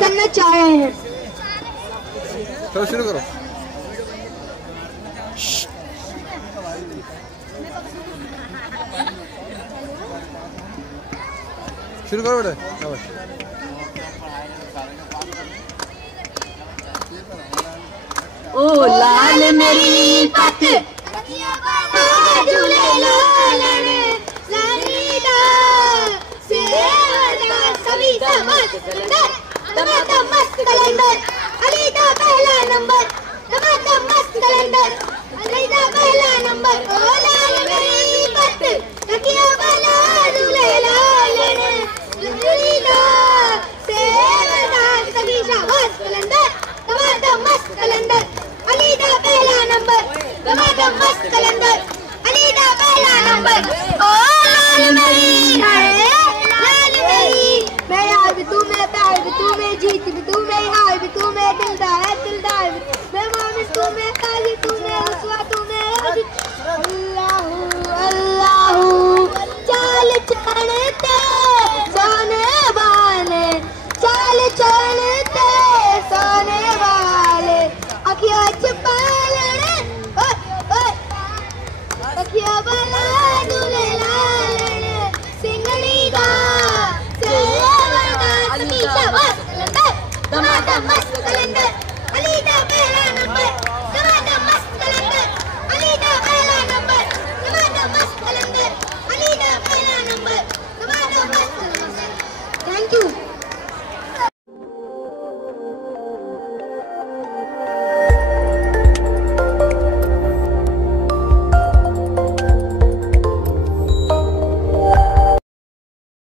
करना चाह रहे हैं। चलो शुरू करो। शुरू करो बेटे। ओ लाल मेरी पत झूले लालन लालीदा सेवदा सभी समझ टमाटर मस्त कैलेंडर अलीदा पहला नंबर टमाटर मस्त कैलेंडर अलीदा पहला नंबर। ओ लाल मेरी पत तकिया वाला झूले लालन लालीदा सेवदा सभी समझ कैलेंडर टमाटर मस्त कैलेंडर अलीदा पहला नंबर टमाटर मस्त कैलेंडर अलीदा पहला नंबर। ओ लाल मेरी लाल मेरी मैं यार भी तू मैं प्यार भी तू मैं जीत भी तू मैं हार भी तू मैं दिलदार